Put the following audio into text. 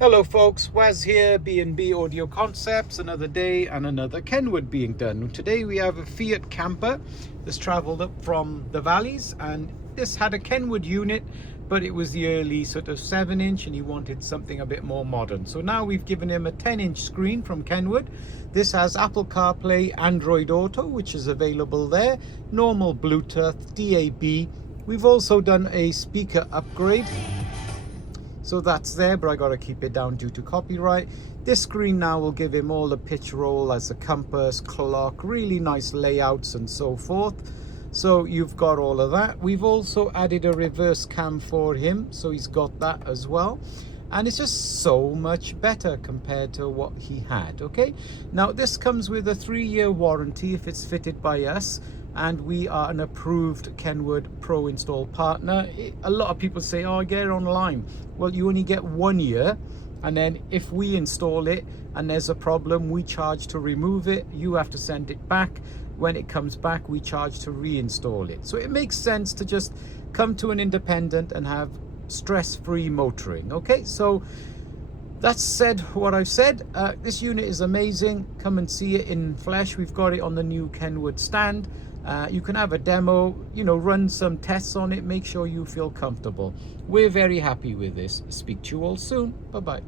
Hello folks, Waz here, B&B Audio Concepts, another day and another Kenwood being done. Today we have a Fiat camper that's travelled up from the valleys, and this had a Kenwood unit, but it was the early sort of 7-inch and he wanted something a bit more modern. So now we've given him a 10-inch screen from Kenwood. This has Apple CarPlay, Android Auto, which is available there, normal Bluetooth, DAB. We've also done a speaker upgrade. So that's there, but I got to keep it down due to copyright. This screen now will give him all the pitch roll as a compass, clock, really nice layouts and so forth. So you've got all of that. We've also added a reverse cam for him, so he's got that as well. And it's just so much better compared to what he had, okay? Now this comes with a 3-year warranty if it's fitted by us. And we are an approved KENWOOD Pro Install partner. A lot of people say, oh, get it online. Well, you only get 1 year. And then if we install it and there's a problem, we charge to remove it. You have to send it back. When it comes back, we charge to reinstall it. So it makes sense to just come to an independent and have stress-free motoring. Okay, so that's said what I've said. This unit is amazing. Come and see it in flesh. We've got it on the new KENWOOD stand. You can have a demo, run some tests on it, make sure you feel comfortable. We're very happy with this. Speak to you all soon. Bye-bye.